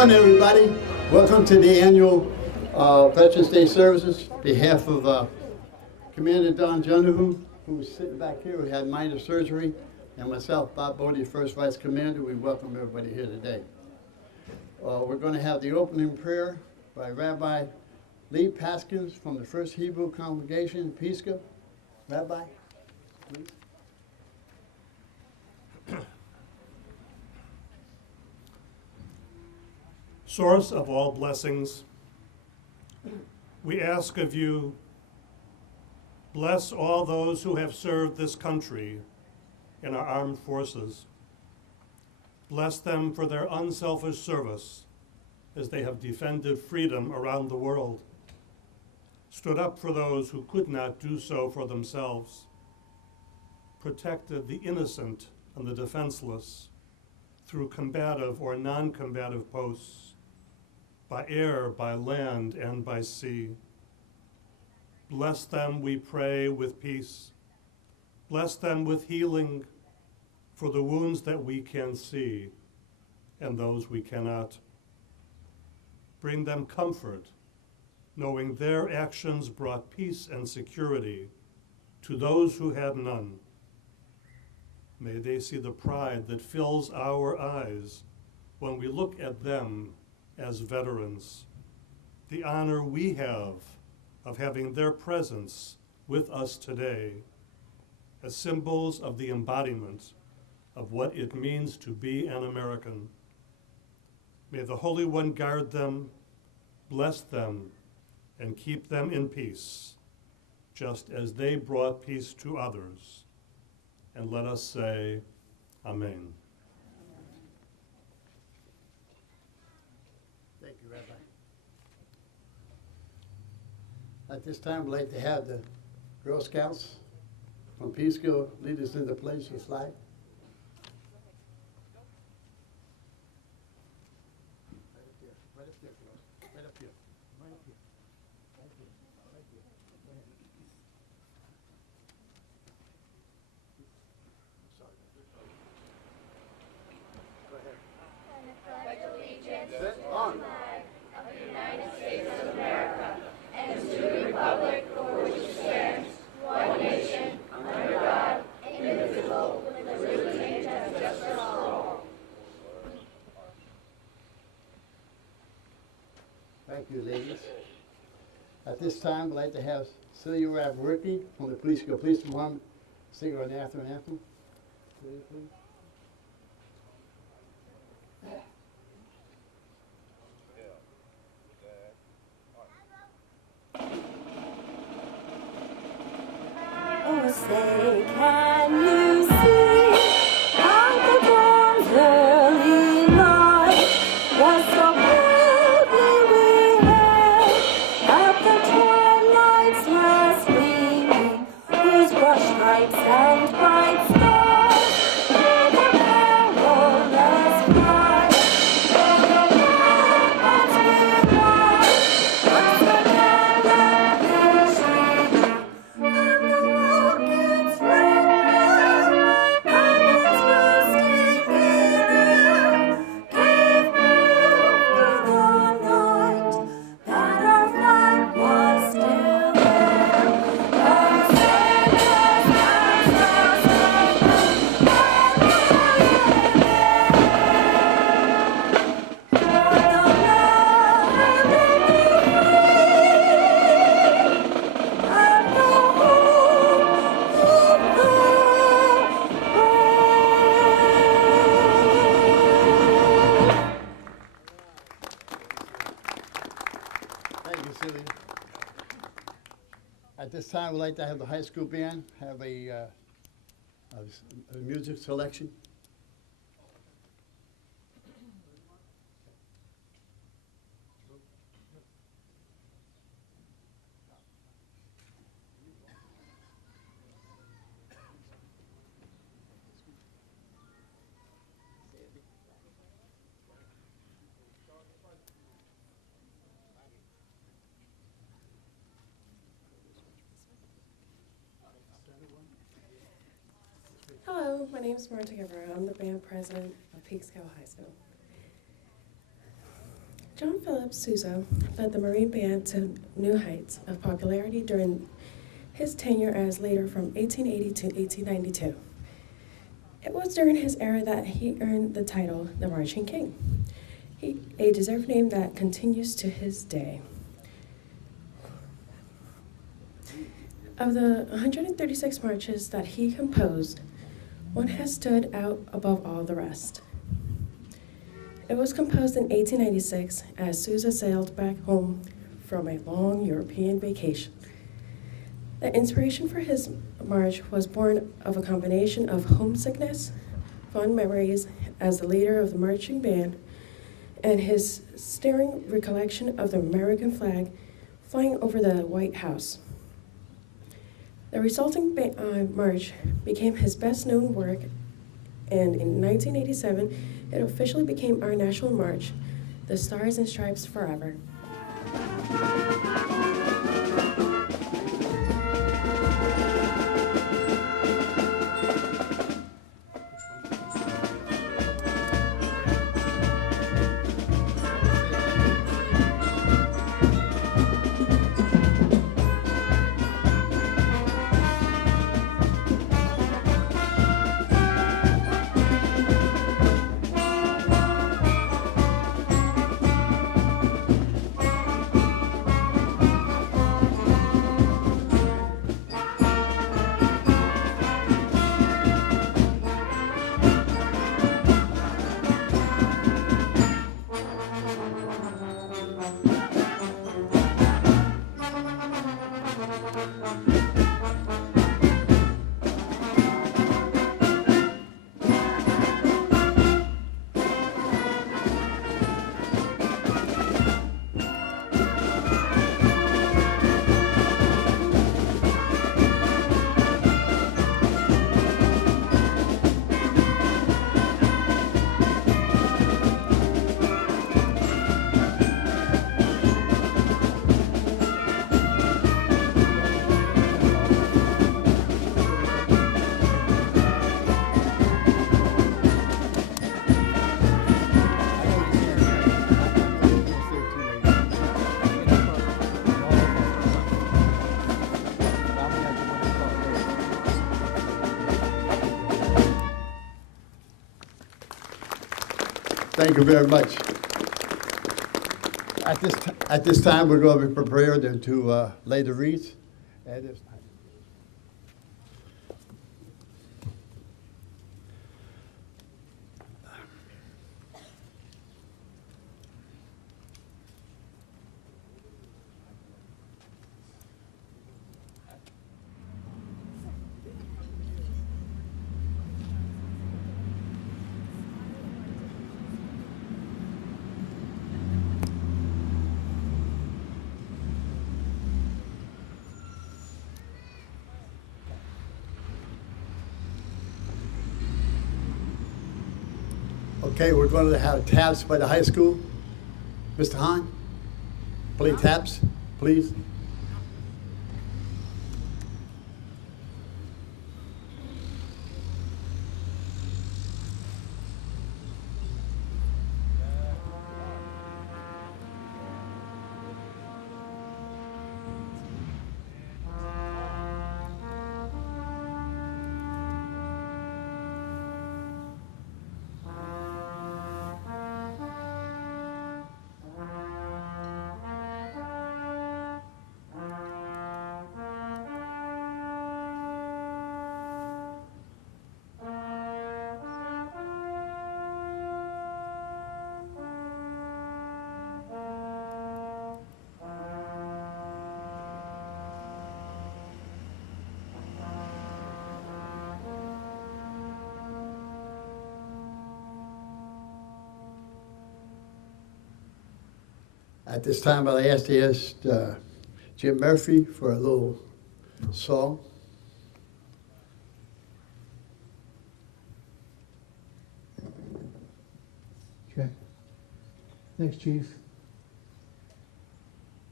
morning, everybody. Welcome to the annual Veterans Day services. On behalf of Commander Don Junahu, who's sitting back here, who had minor surgery, and myself, Bob Bodie, First Vice Commander, we welcome everybody here today. We're going to have the opening prayer by Rabbi Lee Paskins from the First Hebrew Congregation in Peekskill. Rabbi, please. Source of all blessings, we ask of you, bless all those who have served this country in our armed forces. Bless them for their unselfish service as they have defended freedom around the world, stood up for those who could not do so for themselves, protected the innocent and the defenseless through combative or non-combative posts, by air, by land, and by sea. Bless them, we pray, with peace. Bless them with healing for the wounds that we can see and those we cannot. Bring them comfort, knowing their actions brought peace and security to those who had none. May they see the pride that fills our eyes when we look at them as veterans, the honor we have of having their presence with us today as symbols of the embodiment of what it means to be an American. May the Holy One guard them, bless them, and keep them in peace, just as they brought peace to others. And let us say, Amen. Thank you, Rabbi. At this time, we'd like to have the Girl Scouts from Peekskill lead us in the pledge to flag. Right up there, girls. Right up here. Right up here. Right here. Right here. Go ahead. Sorry. Go ahead. Pledge allegiance Set to on. the flag of the United States of America and to the republic for which it stands, one nation, under God, indivisible, with liberty and justice for all. Thank you, ladies. At this time, we'd like to have Celia Rav-Ricky from the Peekskill Police Department sing our national anthem. Celia, please. Oh, say, can you see how the dawn's early light was so proudly we hailed at the twilight's last gleaming, whose brush stripes and bright stars through the perilous fight, o'er the ramparts we marched, once again let victory ring. And the rockets ring out, cannons bursting in air, gave proof through the night that our flag was still there. Oh, sing us, for the land may be free, and the hope of the Thank you, Celia. At this time, we'd like to have the high school band have a music selection. Hello, my name is Marta Guevara. I'm the band president of Peekskill High School. John Philip Sousa led the Marine Band to new heights of popularity during his tenure as leader from 1880 to 1892. It was during his era that he earned the title the Marching King, a deserved name that continues to his day. Of the 136 marches that he composed, one has stood out above all the rest. It was composed in 1896 as Sousa sailed back home from a long European vacation. The inspiration for his march was born of a combination of homesickness, fond memories as the leader of the marching band, and his stirring recollection of the American flag flying over the White House. The resulting march became his best-known work, and in 1987, it officially became our national march, the Stars and Stripes Forever. Thank you very much. At this time, we're going to be prepared to lay the wreaths. At this time. Okay, we're going to have taps by the high school. Mr. Hahn, play taps, please. At this time, I'll ask Jim Murphy for a little song. Okay. Thanks, Chief.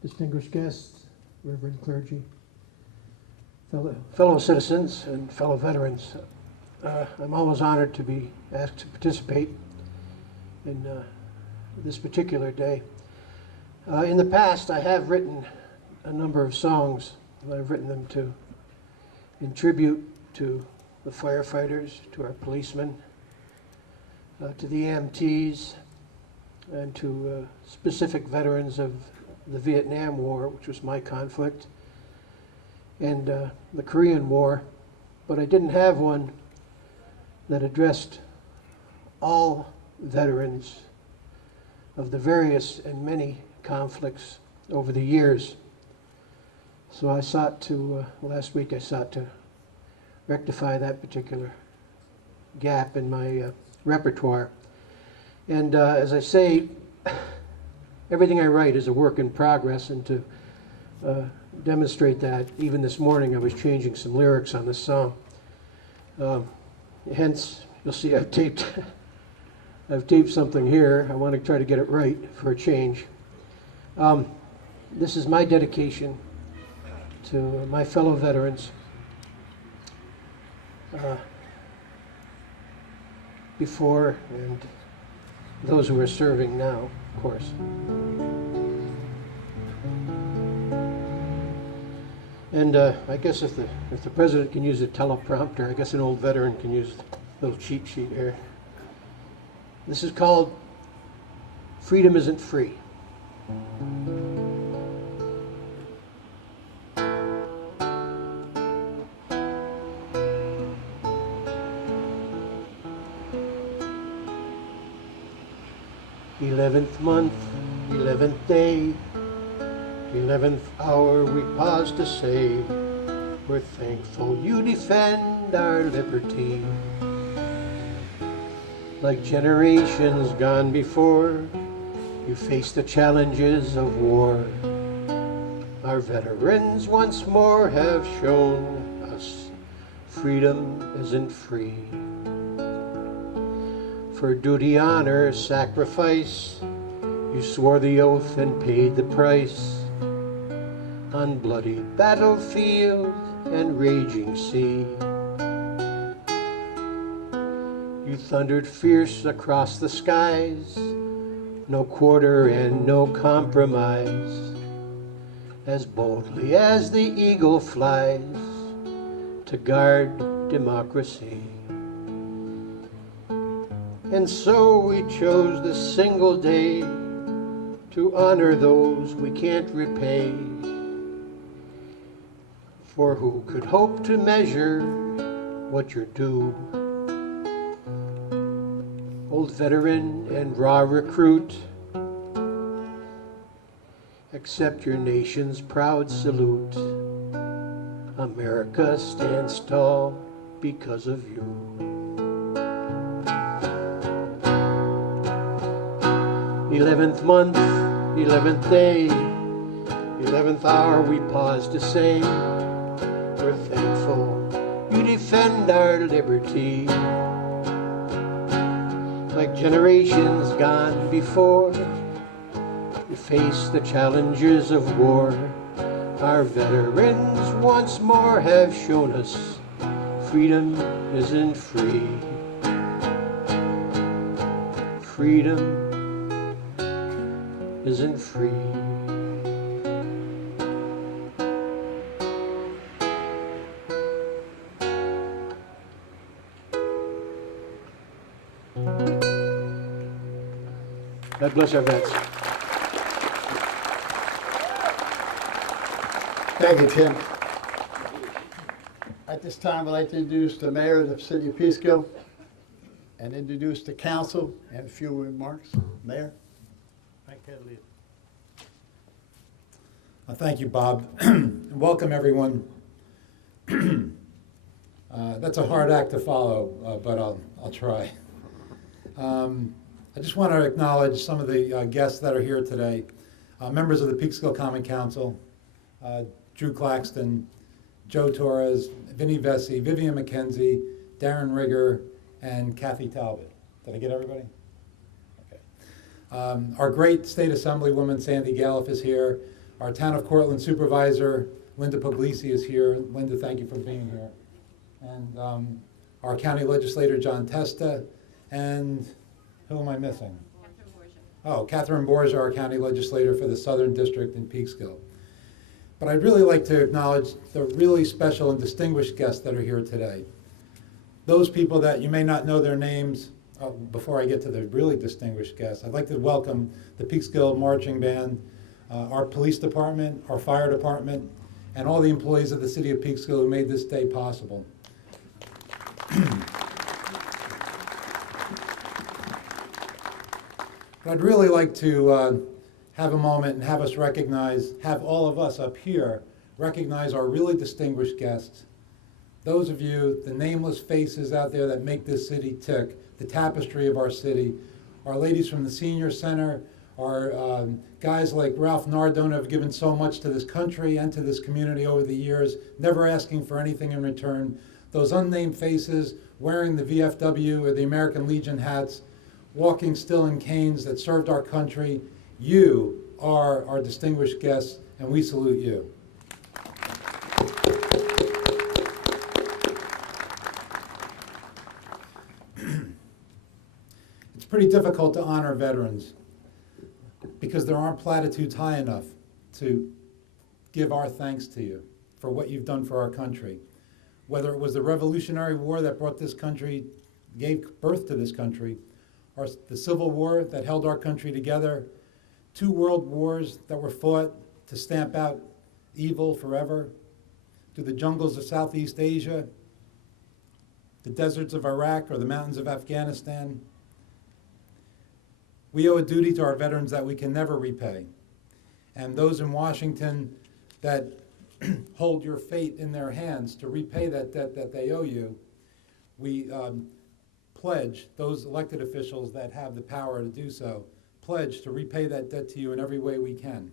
Distinguished guests, Reverend clergy, fellow citizens, and fellow veterans. I'm always honored to be asked to participate in this particular day. In the past, I have written a number of songs, and I've written them in tribute to the firefighters, to our policemen, to the EMTs, and to specific veterans of the Vietnam War, which was my conflict, and the Korean War. But I didn't have one that addressed all veterans of the various and many conflicts over the years. So I sought to, last week I sought to rectify that particular gap in my repertoire. And as I say, everything I write is a work in progress, and to demonstrate that, even this morning I was changing some lyrics on this song. Hence, you'll see I've taped something here. I want to try to get it right for a change. This is my dedication to my fellow veterans before and those who are serving now, of course. And I guess if the president can use a teleprompter, I guess an old veteran can use a little cheat sheet here. This is called Freedom Isn't Free. "11th month, 11th day, 11th hour, we pause to say, we're thankful you defend our liberty. Like generations gone before, you face the challenges of war. Our veterans once more have shown us freedom isn't free. For duty, honor, sacrifice, you swore the oath and paid the price. On bloody battlefield and raging sea, you thundered fierce across the skies, no quarter and no compromise, as boldly as the eagle flies to guard democracy. And so we chose this single day to honor those we can't repay. For who could hope to measure what you're due? Old veteran and raw recruit, accept your nation's proud salute. America stands tall because of you. 11th month, 11th day, 11th hour, we pause to say, we're thankful you defend our liberty. Like generations gone before, you face the challenges of war. Our veterans once more have shown us freedom isn't free. Freedom isn't free. God bless our vets. Thank you, Tim. At this time, I'd like to introduce the mayor of the city of Peekskill and introduce the council and a few remarks. Mayor? Thank you, Bob. Welcome, everyone. That's a hard act to follow, but I'll try. I just want to acknowledge some of the guests that are here today. Members of the Peekskill Common Council, Drew Claxton, Joe Torres, Vinnie Vesey, Vivian McKenzie, Darren Rigger, and Kathy Talbot. Did I get everybody? Okay. Our great state assemblywoman, Sandy Galliff, is here. Our Town of Cortland supervisor, Linda Puglisi, is here. Linda, thank you for being here. And our county legislator, John Testa, and who am I missing? Catherine Borgia, our county legislator for the Southern District in Peekskill. But I'd really like to acknowledge the really special and distinguished guests that are here today. Those people that you may not know their names, before I get to the really distinguished guests, I'd like to welcome the Peekskill Marching Band, our police department, our fire department, and all the employees of the city of Peekskill who made this day possible. But I'd really like to have a moment and have us recognize, have all of us up here recognize our really distinguished guests. Those of you, the nameless faces out there that make this city tick, the tapestry of our city, our ladies from the Senior Center, our guys like Ralph Nardone have given so much to this country and to this community over the years, never asking for anything in return. Those unnamed faces wearing the VFW or the American Legion hats, walking still in canes that served our country. You are our distinguished guests, and we salute you. It's pretty difficult to honor veterans because there aren't platitudes high enough to give our thanks to you for what you've done for our country. Whether it was the Revolutionary War that brought this country, gave birth to this country, or the Civil War that held our country together, 2 world wars that were fought to stamp out evil forever, to the jungles of Southeast Asia, the deserts of Iraq, or the mountains of Afghanistan. We owe a duty to our veterans that we can never repay. And those in Washington that hold your fate in their hands to repay that debt that they owe you, we pledge, those elected officials that have the power to do so, pledge to repay that debt to you in every way we can.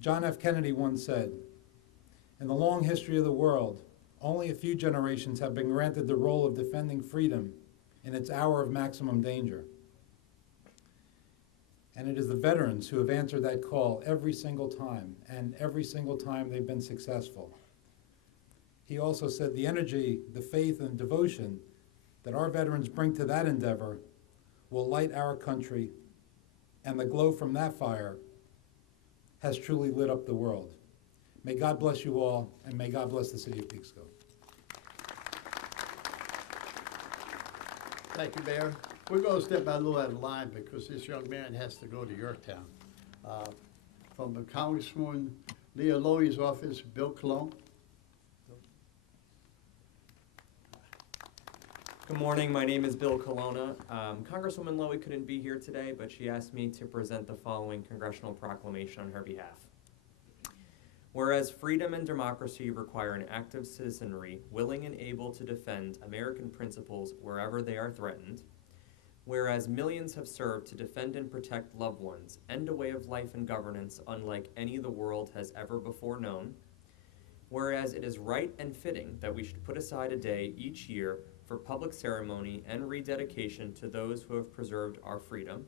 John F. Kennedy once said, "In the long history of the world, only a few generations have been granted the role of defending freedom in its hour of maximum danger." And it is the veterans who have answered that call every single time, and every single time they've been successful. He also said the energy, the faith, and devotion that our veterans bring to that endeavor will light our country, and the glow from that fire has truly lit up the world. May God bless you all, and may God bless the city of Peekskill. Thank you, Mayor. We're going to step out a little out of line because this young man has to go to Yorktown. From the Congresswoman Leah Lowy's office, Bill Colon. Good morning, my name is Bill Colonna. Congresswoman Lowy couldn't be here today, but she asked me to present the following congressional proclamation on her behalf. Whereas freedom and democracy require an active citizenry willing and able to defend American principles wherever they are threatened, whereas millions have served to defend and protect loved ones, end a way of life and governance unlike any the world has ever before known, whereas it is right and fitting that we should put aside a day each year for public ceremony and rededication to those who have preserved our freedom,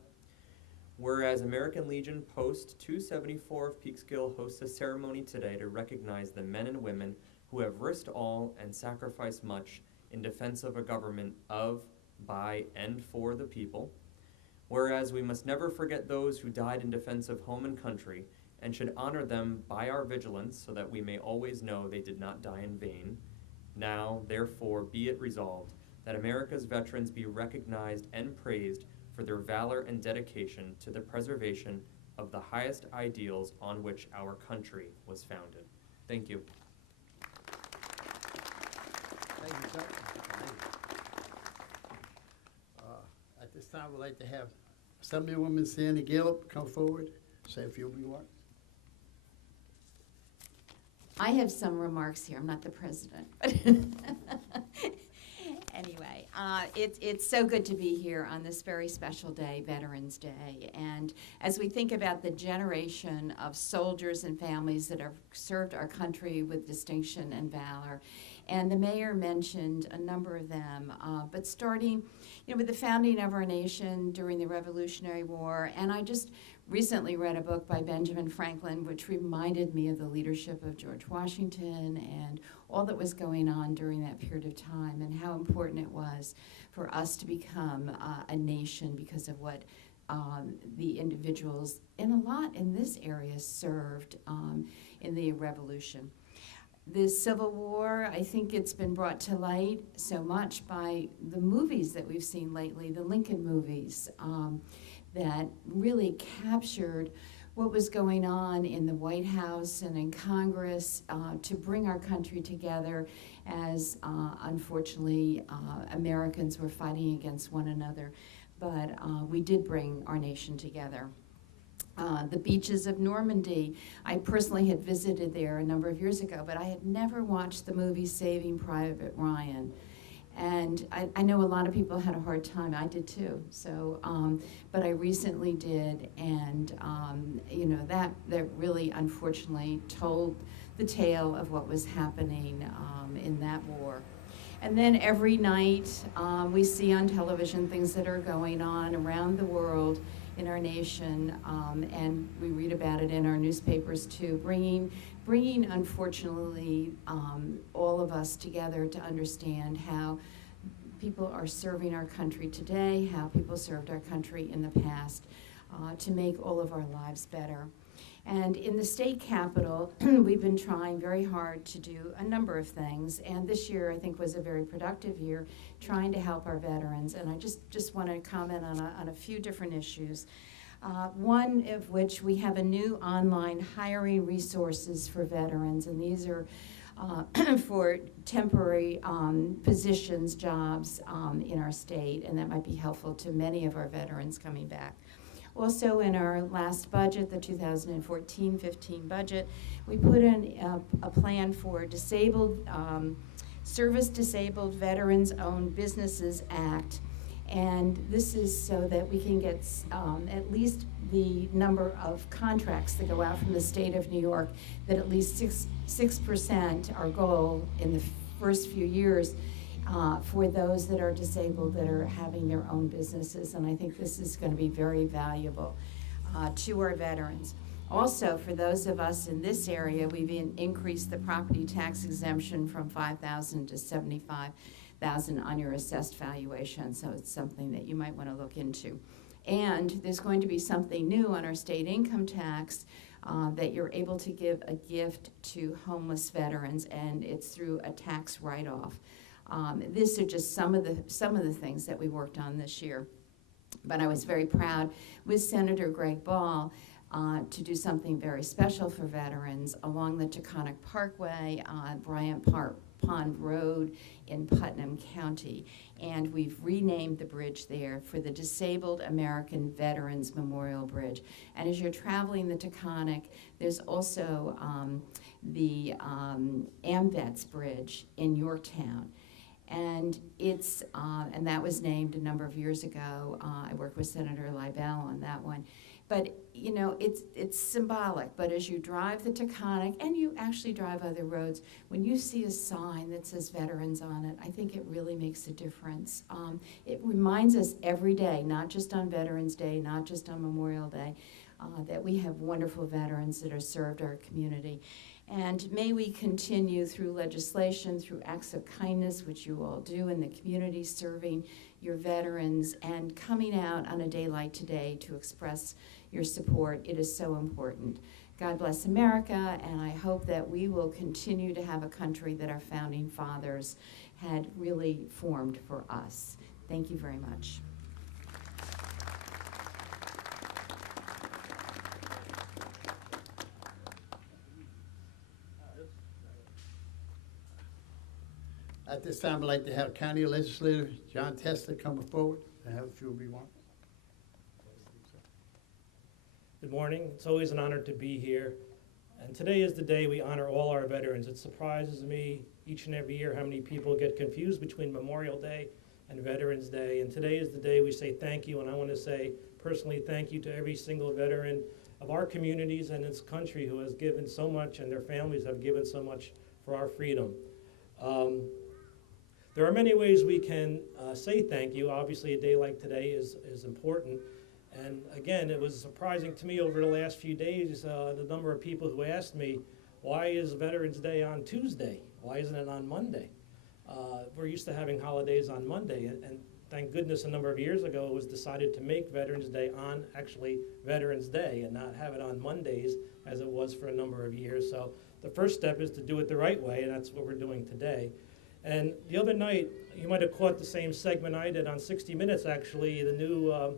whereas American Legion Post 274 of Peekskill hosts a ceremony today to recognize the men and women who have risked all and sacrificed much in defense of a government of, by, and for the people, whereas we must never forget those who died in defense of home and country and should honor them by our vigilance so that we may always know they did not die in vain. Now, therefore, be it resolved that America's veterans be recognized and praised for their valor and dedication to the preservation of the highest ideals on which our country was founded. Thank you. Thank you, sir. At this time, we'd like to have Assemblywoman Sandy Gallup come forward, say a few remarks. I have some remarks here. I'm not the president. Anyway, it's so good to be here on this very special day, Veterans Day. And as we think about the generation of soldiers and families that have served our country with distinction and valor, and the mayor mentioned a number of them, but starting with the founding of our nation during the Revolutionary War, and I just recently read a book by Benjamin Franklin, which reminded me of the leadership of George Washington and all that was going on during that period of time and how important it was for us to become a nation because of what the individuals, and a lot in this area served in the Revolution. The Civil War, I think it's been brought to light so much by the movies that we've seen lately, the Lincoln movies, that really captured what was going on in the White House and in Congress to bring our country together as, unfortunately, Americans were fighting against one another. But we did bring our nation together. The beaches of Normandy, I personally had visited there a number of years ago, but I had never watched the movie Saving Private Ryan. And I know a lot of people had a hard time. I did too. So, but I recently did, and you know, that really unfortunately told the tale of what was happening in that war. And then every night we see on television things that are going on around the world in our nation, and we read about it in our newspapers too, bringing unfortunately all of us together to understand how people are serving our country today, how people served our country in the past, to make all of our lives better. And in the state capitol, we've been trying very hard to do a number of things, and this year I think was a very productive year trying to help our veterans, and I just want to comment on a few different issues. One of which, we have a new online hiring resources for veterans, and these are for temporary positions, jobs in our state, and that might be helpful to many of our veterans coming back. Also, in our last budget, the 2014-15 budget, we put in a plan for Service-Disabled Veterans-Owned Businesses Act, and this is so that we can get at least the number of contracts that go out from the state of New York, that at least 6%, our goal in the first few years, for those that are disabled that are having their own businesses, and I think this is going to be very valuable to our veterans. Also, for those of us in this area, we've increased the property tax exemption from $5,000 to $75,000 on your assessed valuation, so it's something that you might want to look into. And there's going to be something new on our state income tax that you're able to give a gift to homeless veterans, and it's through a tax write-off. These are just some of the things that we worked on this year. But I was very proud with Senator Greg Ball to do something very special for veterans along the Taconic Parkway on Bryant Pond Road in Putnam County. And we've renamed the bridge there for the Disabled American Veterans Memorial Bridge. And as you're traveling the Taconic, there's also the AMVETS Bridge in Yorktown. And it's and that was named a number of years ago. I worked with Senator Libel on that one. But you know, it's symbolic. But as you drive the Taconic, and you actually drive other roads, when you see a sign that says veterans on it, I think it really makes a difference. It reminds us every day, not just on Veterans Day, not just on Memorial Day, that we have wonderful veterans that have served our community. And may we continue through legislation, through acts of kindness, which you all do in the community, serving your veterans and coming out on a day like today to express your support. It is so important. God bless America, and I hope that we will continue to have a country that our founding fathers had really formed for us. Thank you very much. At this time, I'd like to have County Legislator John Testa come forward and have a few remarks. Good morning. It's always an honor to be here. And today is the day we honor all our veterans. It surprises me each and every year how many people get confused between Memorial Day and Veterans Day. And today is the day we say thank you. And I want to say personally thank you to every single veteran of our communities and this country who has given so much, and their families have given so much for our freedom. There are many ways we can say thank you. Obviously, a day like today is important. And again, it was surprising to me over the last few days, the number of people who asked me, why is Veterans Day on Tuesday? Why isn't it on Monday? We're used to having holidays on Monday. And thank goodness a number of years ago it was decided to make Veterans Day on actually Veterans Day and not have it on Mondays as it was for a number of years. So the first step is to do it the right way, and that's what we're doing today. And the other night, you might have caught the same segment I did on 60 Minutes, actually. The new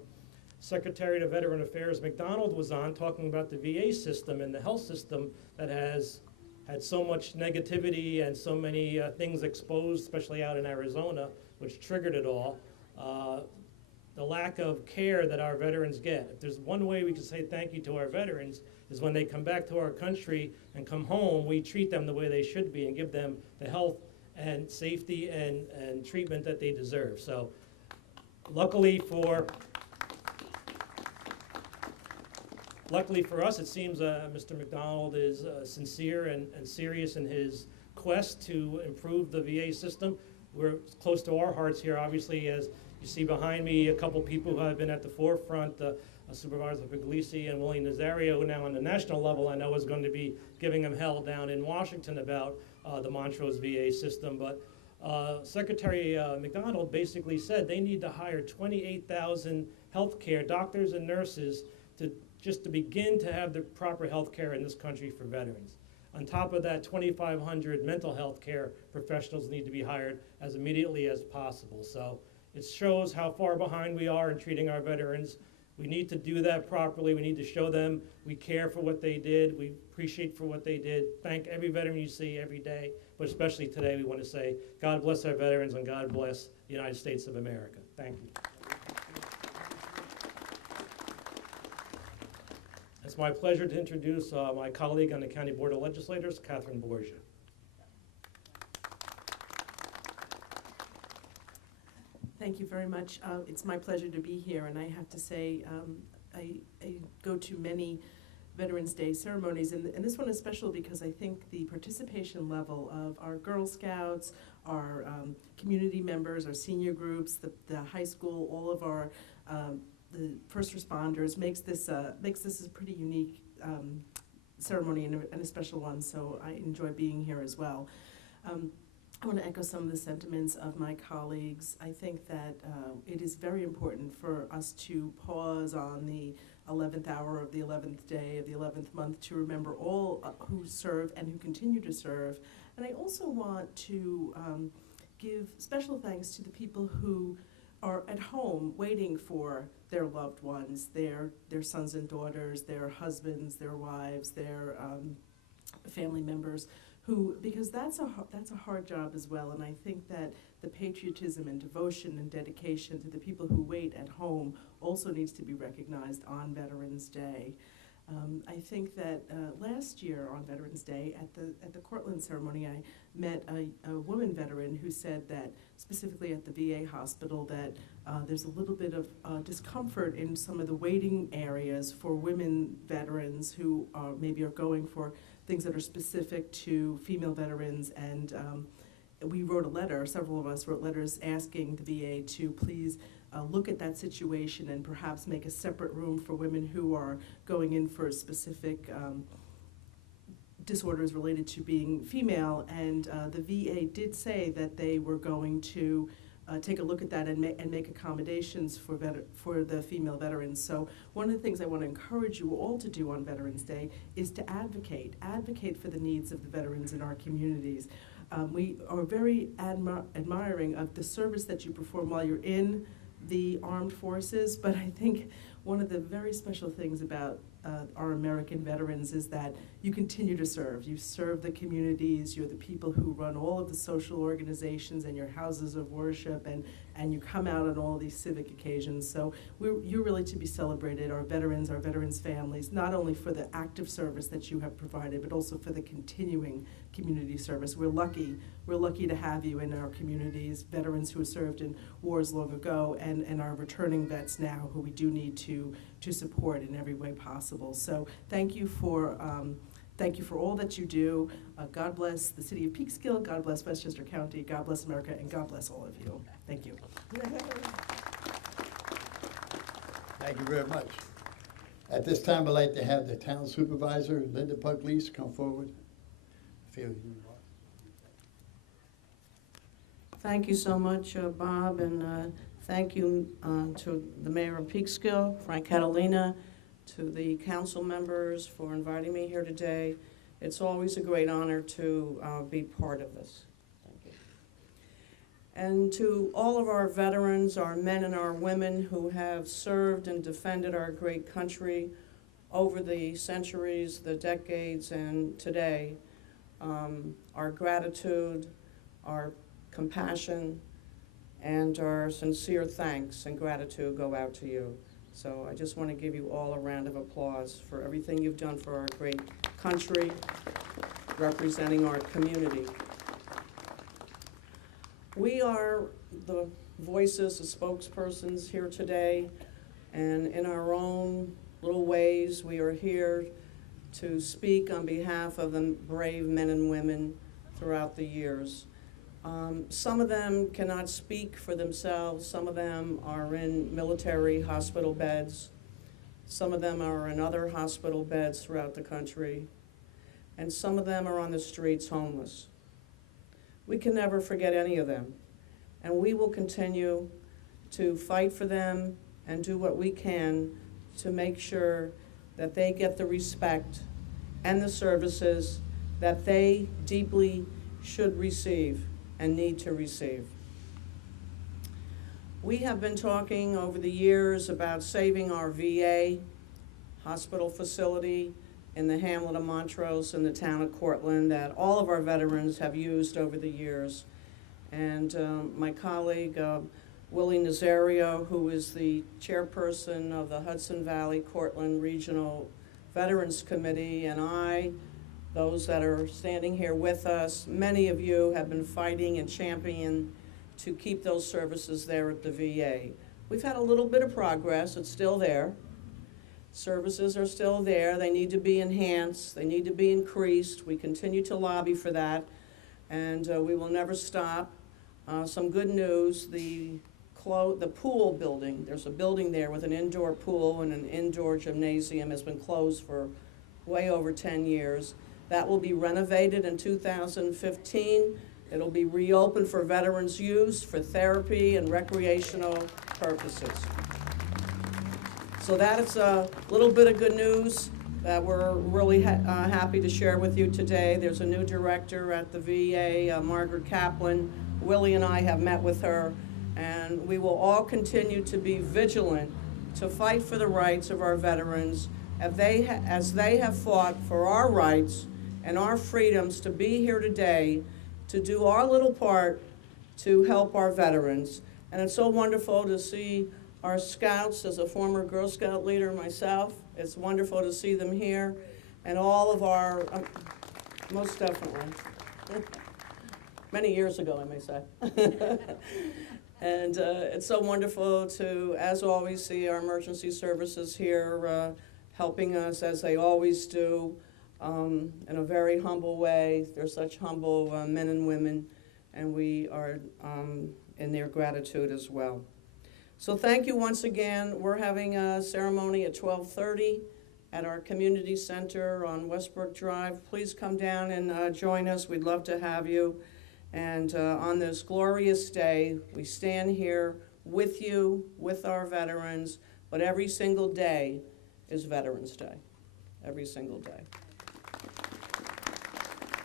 Secretary of Veteran Affairs, McDonald, was on talking about the VA system and the health system that has had so much negativity and so many things exposed, especially out in Arizona, which triggered it all. The lack of care that our veterans get. If there's one way we can say thank you to our veterans is when they come back to our country and come home, we treat them the way they should be and give them the health and safety and treatment that they deserve. So luckily for us, it seems Mr. McDonald is sincere and serious in his quest to improve the VA system. We're close to our hearts here, obviously, as you see behind me, a couple people who have been at the forefront, Supervisor Puglisi and Willie Nazario, who now on the national level I know is going to be giving them hell down in Washington about the Montrose VA system. But Secretary McDonald basically said they need to hire 28,000 healthcare doctors and nurses to begin to have the proper health care in this country for veterans. On top of that, 2,500 mental health care professionals need to be hired as immediately as possible. So it shows how far behind we are in treating our veterans. We need to do that properly. We need to show them we care for what they did. We appreciate for what they did. Thank every veteran you see every day, but especially today we want to say, God bless our veterans and God bless the United States of America. Thank you. It's my pleasure to introduce my colleague on the County Board of Legislators, Catherine Borgia. Thank you very much. It's my pleasure to be here, and I have to say I go to many Veterans Day ceremonies, and this one is special because I think the participation level of our Girl Scouts, our community members, our senior groups, the high school, all of our the first responders makes this a pretty unique ceremony and a special one, so I enjoy being here as well. I want to echo some of the sentiments of my colleagues. I think that it is very important for us to pause on the 11th hour of the 11th day of the 11th month to remember all who serve and who continue to serve. And I also want to give special thanks to the people who are at home waiting for their loved ones, their sons and daughters, their husbands, their wives, their family members, because that's a hard job as well. And I think that the patriotism and devotion and dedication to the people who wait at home also needs to be recognized on Veterans Day. I think that last year on Veterans Day at the Cortland ceremony, I met a woman veteran who said that specifically at the VA hospital that there's a little bit of discomfort in some of the waiting areas for women veterans who maybe are going for things that are specific to female veterans, and we wrote a letter, several of us wrote letters asking the VA to please look at that situation and perhaps make a separate room for women who are going in for specific disorders related to being female. And the VA did say that they were going to take a look at that and make accommodations for the female veterans. So one of the things I want to encourage you all to do on Veterans Day is to advocate for the needs of the veterans in our communities. We are very admiring of the service that you perform while you're in the armed forces, but I think one of the very special things about our American veterans is that you continue to serve. You serve the communities, you're the people who run all of the social organizations and your houses of worship, and you come out on all of these civic occasions. So you're really to be celebrated, our veterans families, not only for the active service that you have provided, but also for the continuing community service. We're lucky to have you in our communities, veterans who have served in wars long ago, and our returning vets now who we do need to support in every way possible. So thank you for all that you do. God bless the city of Peekskill, God bless Westchester County, God bless America, and God bless all of you. Thank you. Thank you very much. At this time, I'd like to have the town supervisor, Linda Puglisi, come forward. Thank you so much, Bob, and thank you to the mayor of Peekskill, Frank Catalina, to the council members for inviting me here today. It's always a great honor to be part of this. Thank you. And to all of our veterans, our men and our women who have served and defended our great country over the centuries, the decades, and today, our gratitude, our compassion, and our sincere thanks and gratitude go out to you. So I just want to give you all a round of applause for everything you've done for our great country, representing our community. We are the voices, the spokespersons here today, and in our own little ways, we are here to speak on behalf of the brave men and women throughout the years. Some of them cannot speak for themselves. Some of them are in military hospital beds. Some of them are in other hospital beds throughout the country. And some of them are on the streets homeless. We can never forget any of them. And we will continue to fight for them and do what we can to make sure that they get the respect and the services that they deeply should receive and need to receive. We have been talking over the years about saving our VA hospital facility in the hamlet of Montrose in the town of Cortland that all of our veterans have used over the years. And my colleague, Willie Nazario, who is the chairperson of the Hudson Valley Cortland Regional Veterans Committee, and I, those that are standing here with us, many of you have been fighting and championing to keep those services there at the VA. We've had a little bit of progress. It's still there. Services are still there. They need to be enhanced. They need to be increased. We continue to lobby for that, and we will never stop. Some good news, the pool building, there's a building there with an indoor pool and an indoor gymnasium, has been closed for way over 10 years. That will be renovated in 2015. It'll be reopened for veterans' use, for therapy and recreational purposes. So that is a little bit of good news that we're really happy to share with you today. There's a new director at the VA, Margaret Kaplan. Willie and I have met with her, and we will all continue to be vigilant to fight for the rights of our veterans as they have fought for our rights and our freedoms to be here today to do our little part to help our veterans. And it's so wonderful to see our scouts, as a former Girl Scout leader myself. It's wonderful to see them here, and all of our, most definitely, many years ago, I may say. And it's so wonderful to, as always, see our emergency services here helping us, as they always do, in a very humble way. They're such humble men and women, and we are in their gratitude as well. So thank you once again. We're having a ceremony at 12:30 at our community center on Westbrook Drive. Please come down and join us. We'd love to have you. And on this glorious day, we stand here with you, with our veterans, but every single day is Veterans Day, every single day.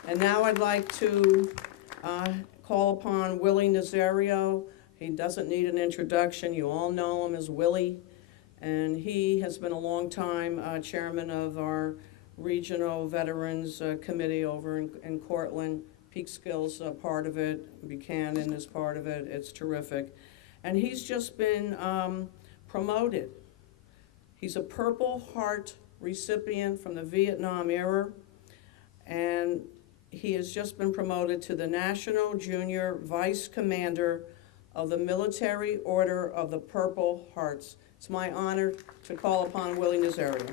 And now I'd like to call upon Willie Nazario. He doesn't need an introduction. You all know him as Willie. And he has been a long time chairman of our Regional Veterans Committee over in Cortland. Peekskill's part of it. Buchanan is part of it. It's terrific. And he's just been promoted. He's a Purple Heart recipient from the Vietnam era. And he has just been promoted to the National Junior Vice Commander of the Military Order of the Purple Hearts. It's my honor to call upon Willie Nazario.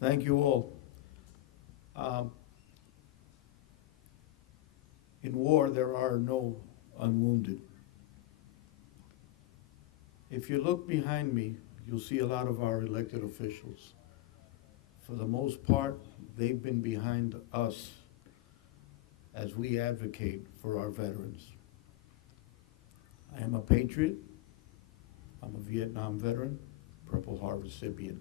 Thank you all. In war, there are no unwounded. If you look behind me, you'll see a lot of our elected officials. for the most part, they've been behind us as we advocate for our veterans. I am a patriot. I'm a Vietnam veteran, Purple Heart recipient.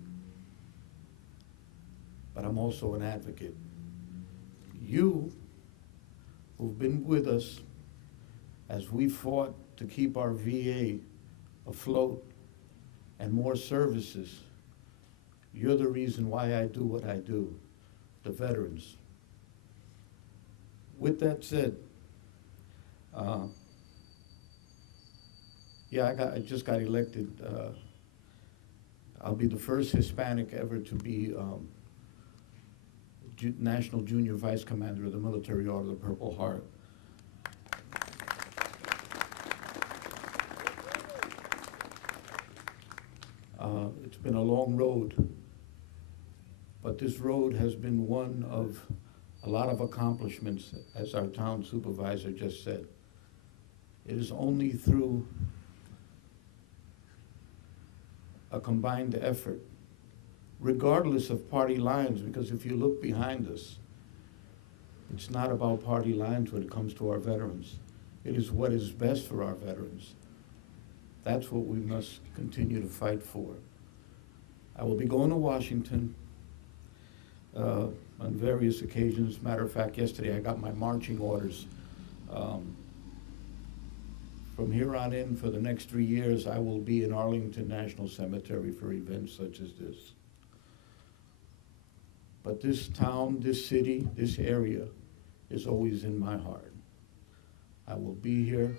But I'm also an advocate. You, who've been with us as we fought to keep our VA afloat and more services, you're the reason why I do what I do, the veterans. With that said, I just got elected. I'll be the first Hispanic ever to be National Junior Vice Commander of the Military Order of the Purple Heart. It's been a long road, but this road has been one of a lot of accomplishments, as our town supervisor just said. It is only through a combined effort, regardless of party lines, because if you look behind us, it's not about party lines when it comes to our veterans. It is what is best for our veterans. That's what we must continue to fight for. I will be going to Washington on various occasions. Matter of fact, yesterday I got my marching orders. From here on in, for the next 3 years, I will be in Arlington National Cemetery for events such as this. But this town, this city, this area is always in my heart. I will be here.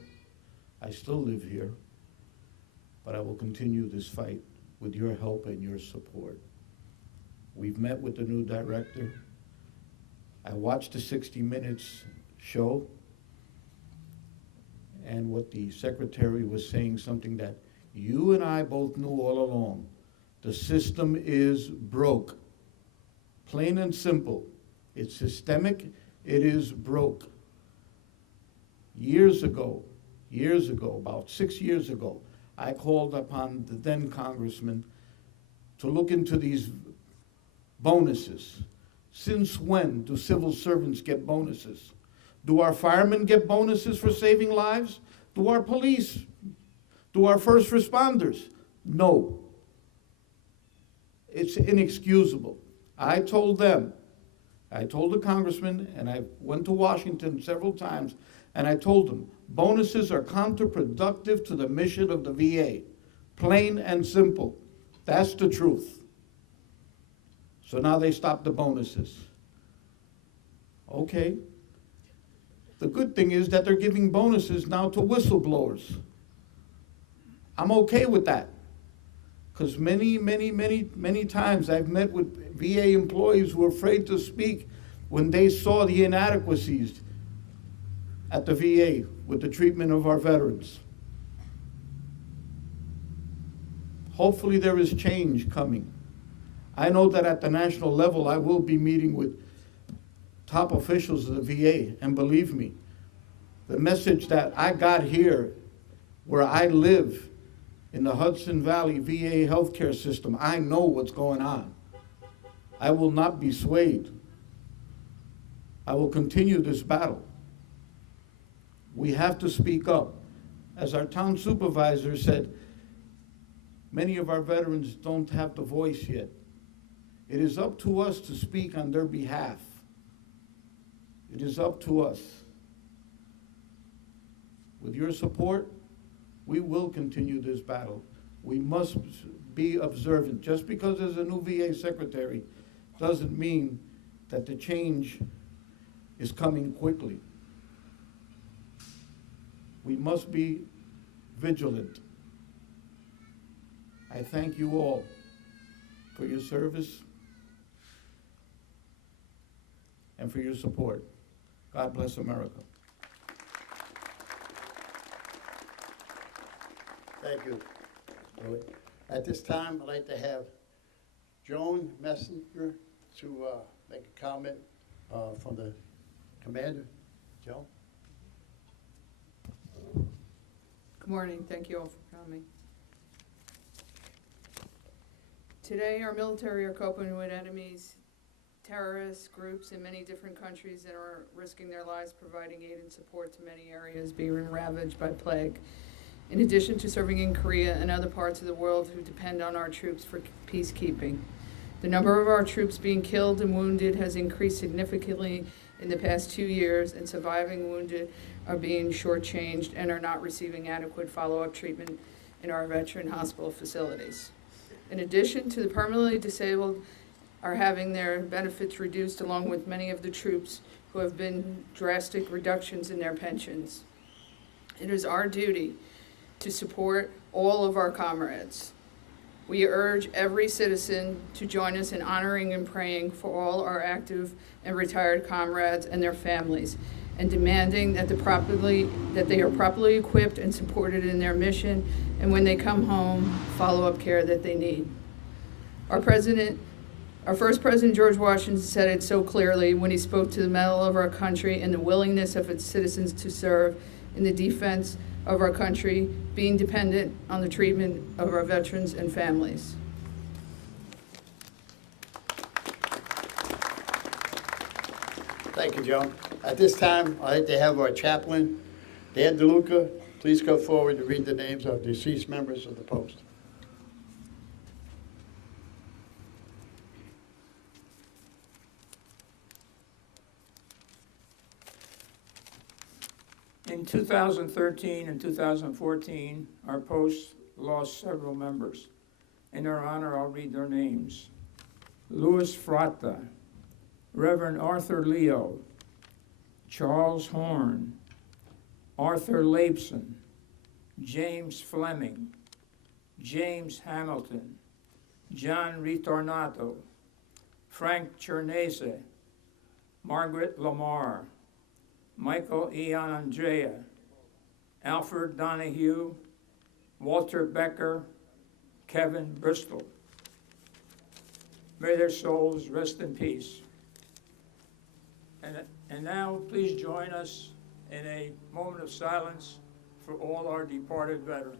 I still live here, but I will continue this fight with your help and your support. We've met with the new director. I watched the 60 Minutes show, and what the secretary was saying, something that you and I both knew all along. The system is broke. Plain and simple. It's systemic, it is broke. Years ago, about 6 years ago, I called upon the then congressman to look into these bonuses. Since when do civil servants get bonuses? Do our firemen get bonuses for saving lives? Do our police? Do our first responders? No. It's inexcusable. I told them, I told the congressman, and I went to Washington several times, and I told them, bonuses are counterproductive to the mission of the VA. Plain and simple. That's the truth. So now they stopped the bonuses. Okay. The good thing is that they're giving bonuses now to whistleblowers. I'm okay with that. Because many times I've met with VA employees who were afraid to speak when they saw the inadequacies at the VA with the treatment of our veterans. Hopefully there is change coming. I know that at the national level I will be meeting with top officials of the VA, and believe me, the message that I got here where I live in the Hudson Valley VA healthcare system, I know what's going on. I will not be swayed. I will continue this battle. We have to speak up. As our town supervisor said, many of our veterans don't have the voice yet. It is up to us to speak on their behalf. It is up to us. With your support, we will continue this battle. We must be observant. Just because there's a new VA secretary doesn't mean that the change is coming quickly. We must be vigilant. I thank you all for your service and for your support. God bless America. Thank you. At this time, I'd like to have Joan Messenger to make a comment from the commander. Joan? Good morning. Thank you all for coming. Today, our military are coping with enemies terrorist groups in many different countries that are risking their lives providing aid and support to many areas being ravaged by plague. In addition to serving in Korea and other parts of the world who depend on our troops for peacekeeping. The number of our troops being killed and wounded has increased significantly in the past 2 years, and surviving wounded are being shortchanged and are not receiving adequate follow-up treatment in our veteran hospital facilities. In addition to the permanently disabled are having their benefits reduced, along with many of the troops who have been drastic reductions in their pensions. It is our duty to support all of our comrades. We urge every citizen to join us in honoring and praying for all our active and retired comrades and their families, and demanding that they are properly equipped and supported in their mission, and when they come home, follow-up care that they need. Our first president, George Washington, said it so clearly when he spoke to the mettle of our country and the willingness of its citizens to serve in the defense of our country, being dependent on the treatment of our veterans and families. Thank you, Joan. At this time, I'd like to have our chaplain, Dan DeLuca, please come forward to read the names of deceased members of the post. In 2013 and 2014, our post lost several members. In their honor, I'll read their names. Louis Fratta, Reverend Arthur Leo, Charles Horn, Arthur Lapson, James Fleming, James Hamilton, John Ritornato, Frank Chernese, Margaret Lamar, Michael Ian Andrea, Alfred Donahue, Walter Becker, Kevin Bristol. May their souls rest in peace. And now please join us in a moment of silence for all our departed veterans.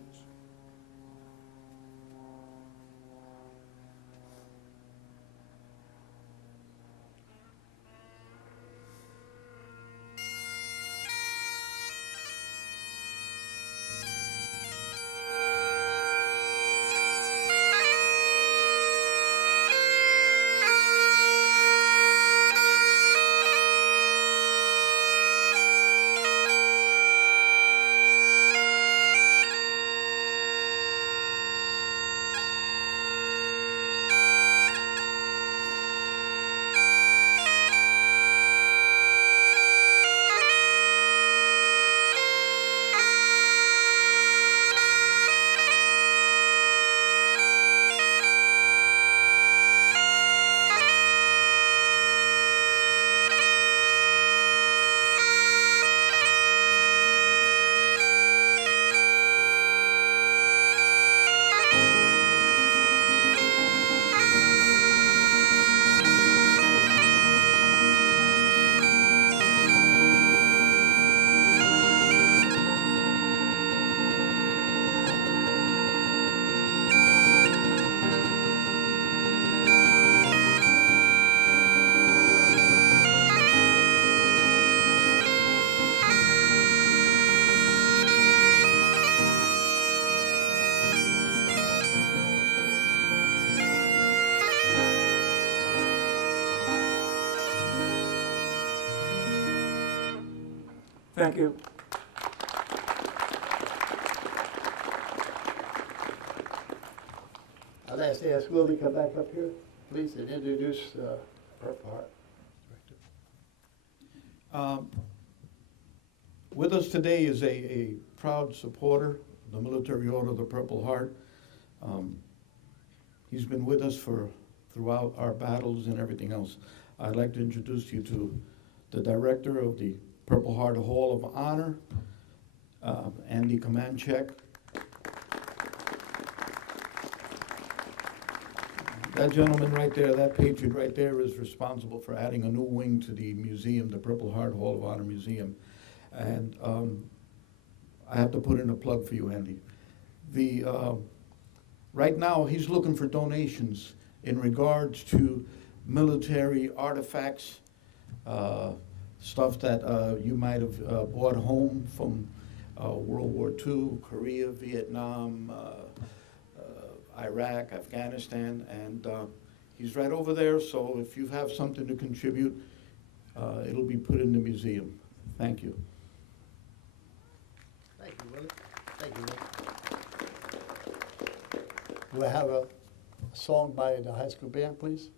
Thank you. I'd like to ask Will to come back up here, please, and introduce Purple Heart. With us today is a proud supporter of the Military Order of the Purple Heart. He's been with us throughout our battles and everything else. I'd like to introduce you to the director of the Purple Heart Hall of Honor, Andy Komanchek. That gentleman right there, that patriot right there, is responsible for adding a new wing to the museum, the Purple Heart Hall of Honor Museum. And I have to put in a plug for you, Andy. Right now, he's looking for donations in regards to military artifacts, stuff that you might have brought home from World War II, Korea, Vietnam, Iraq, Afghanistan, and he's right over there, so if you have something to contribute, it'll be put in the museum. Thank you. Thank you, Willie. Thank you, Willie. Do I have a song by the high school band, please?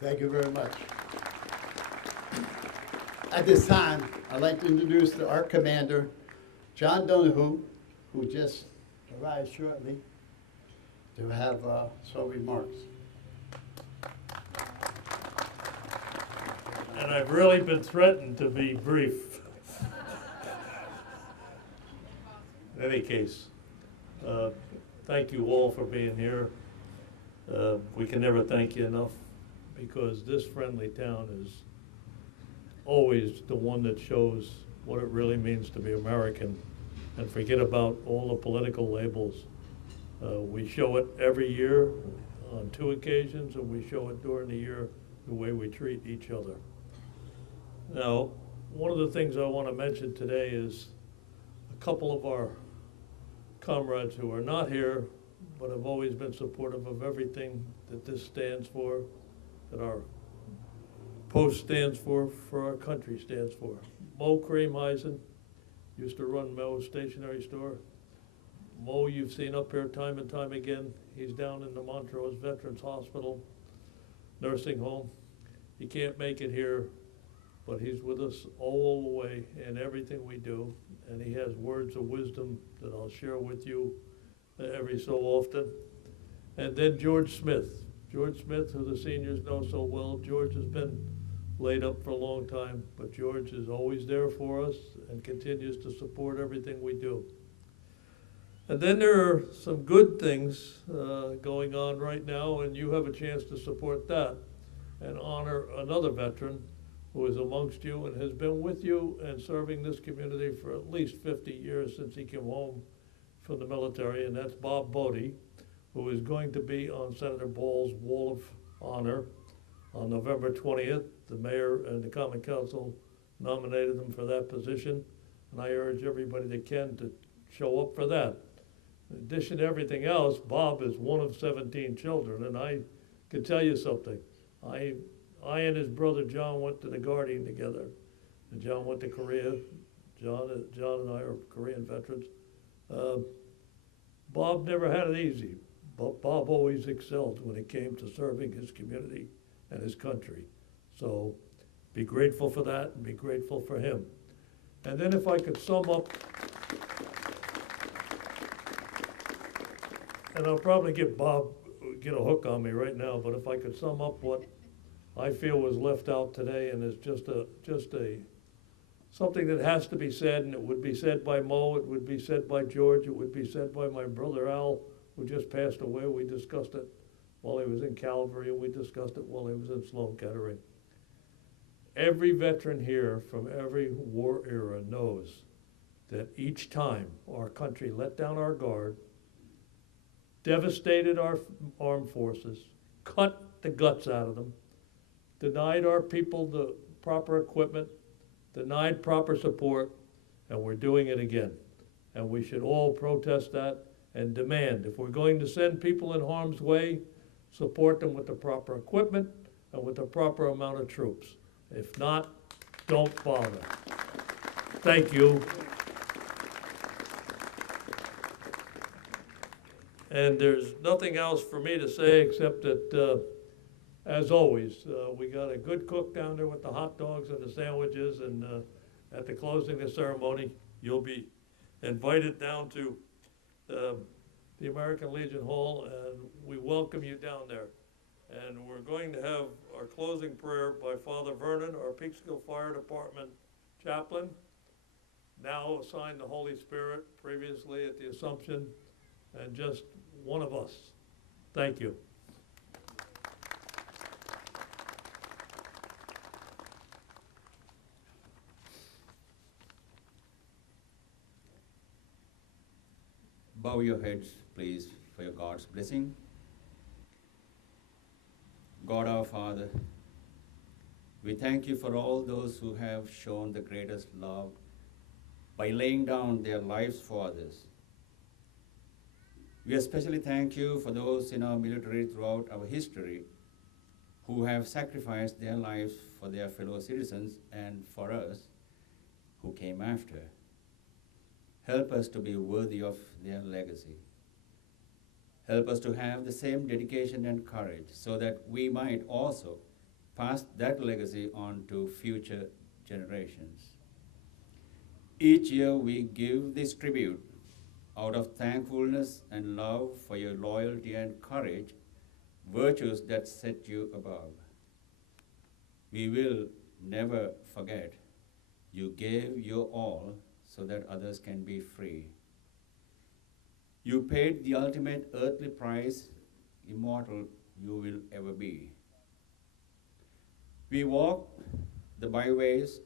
Thank you very much. At this time, I'd like to introduce our commander, John Donahue, who just arrived shortly, to have some remarks. And I've really been threatened to be brief. In any case, thank you all for being here. We can never thank you enough, because this friendly town is always the one that shows what it really means to be American, and forget about all the political labels. We show it every year on 2 occasions, and we show it during the year the way we treat each other. Now, one of the things I want to mention today is a couple of our comrades who are not here, but have always been supportive of everything that this stands for, that our post stands for our country stands for. Mo Creamheisen used to run Mo's stationery store. Mo, you've seen up here time and time again. He's down in the Montrose Veterans Hospital nursing home. He can't make it here, but he's with us all the way in everything we do, and he has words of wisdom that I'll share with you every so often. And then George Smith, who the seniors know so well. George has been laid up for a long time, but George is always there for us and continues to support everything we do. And then there are some good things going on right now, and you have a chance to support that and honor another veteran who is amongst you and has been with you and serving this community for at least 50 years since he came home from the military, and that's Bob Bodie, who is going to be on Senator Ball's Wall of Honor on November 20th. The mayor and the Common Council nominated him for that position, and I urge everybody that can to show up for that. In addition to everything else, Bob is one of 17 children, and I can tell you something. I and his brother John went to the Guardian together, and John went to Korea. John and I are Korean veterans. Bob never had it easy, but Bob always excelled when it came to serving his community and his country. So be grateful for that and be grateful for him. And then if I could sum up, and I'll probably get Bob, get a hook on me right now, but if I could sum up what I feel was left out today, and is just something that has to be said, and it would be said by Mo, it would be said by George, it would be said by my brother Al, who just passed away. We discussed it while he was in Calvary, and we discussed it while he was in Sloan Kettering. every veteran here from every war era knows that each time our country let down our guard, devastated our armed forces, cut the guts out of them, denied our people the proper equipment, denied proper support, and we're doing it again. And we should all protest that and demand, if we're going to send people in harm's way, support them with the proper equipment and with the proper amount of troops. If not, don't bother. Thank you. And there's nothing else for me to say except that, as always, we got a good cook down there with the hot dogs and the sandwiches, and at the closing of the ceremony, you'll be invited down to the American Legion Hall, and we welcome you down there. And we're going to have our closing prayer by Father Vernon, our Peekskill Fire Department chaplain, now assigned the Holy Spirit, previously at the Assumption, and just one of us. Thank you. Bow your heads, please, for your God's blessing. God our Father, we thank you for all those who have shown the greatest love by laying down their lives for others. We especially thank you for those in our military throughout our history who have sacrificed their lives for their fellow citizens and for us who came after. Help us to be worthy of their legacy. Help us to have the same dedication and courage so that we might also pass that legacy on to future generations. Each year we give this tribute out of thankfulness and love for your loyalty and courage, virtues that set you above. We will never forget you gave your all so that others can be free. You paid the ultimate earthly price, immortal you will ever be. We walk the byways,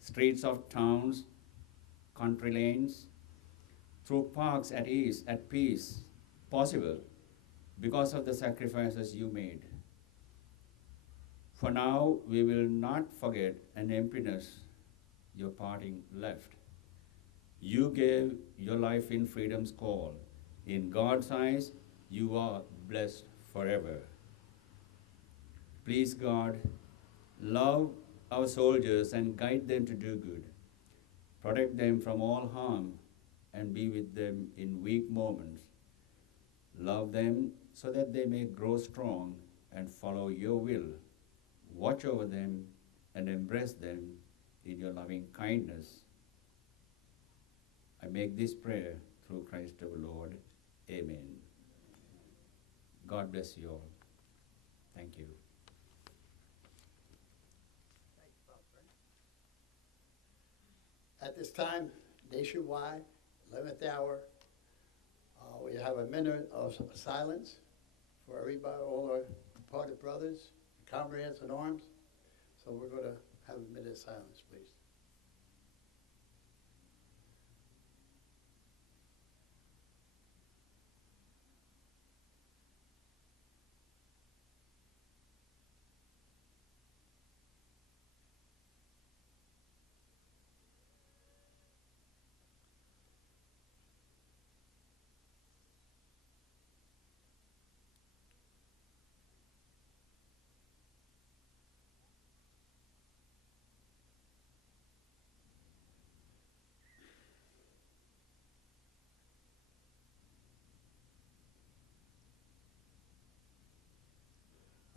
streets of towns, country lanes, through parks at ease, at peace, possible because of the sacrifices you made. For now, we will not forget an emptiness your parting left. You gave your life in freedom's call. In God's eyes, you are blessed forever. Please, God, love our soldiers and guide them to do good. Protect them from all harm and be with them in weak moments. Love them so that they may grow strong and follow your will. Watch over them and embrace them in your loving kindness. I make this prayer through Christ our Lord. Amen. God bless you all. Thank you. At this time, nationwide, 11th hour, we have a minute of silence for everybody, all our departed brothers, comrades in arms. So we're going to have a minute of silence, please.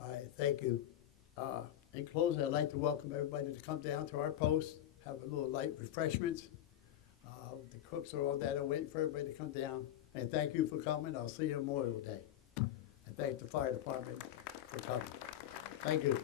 All right, thank you. In closing, I'd like to welcome everybody to come down to our post, have a little light refreshments. The cooks are all there waiting for everybody to come down. And thank you for coming. I'll see you Memorial Day. And thank the fire department for coming. Thank you.